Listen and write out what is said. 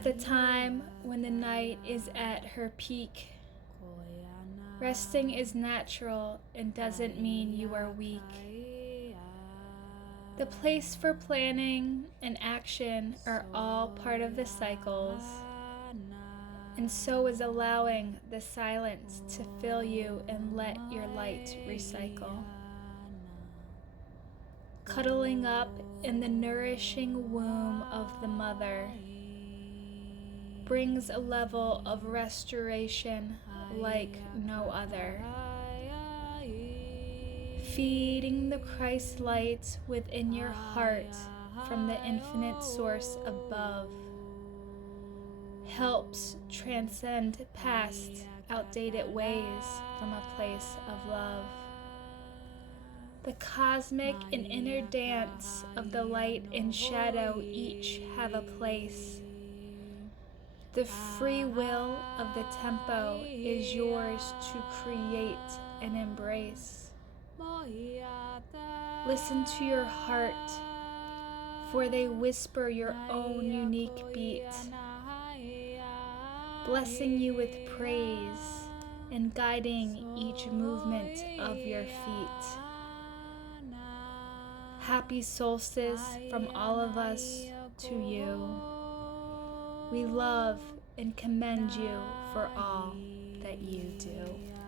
At the time when the night is at her peak, resting is natural and doesn't mean you are weak. The place for planning and action are all part of the cycles, and so is allowing the silence to fill you and let your light recycle. Cuddling up in the nourishing womb of the mother brings a level of restoration like no other. Feeding the Christ light within your heart from the infinite source above helps transcend past outdated ways from a place of love. The cosmic and inner dance of the light and shadow each have a place. The free will of the tempo is yours to create and embrace. Listen to your heart, for they whisper your own unique beat, blessing you with praise and guiding each movement of your feet. Happy solstice from all of us to you. We love and commend you for all that you do.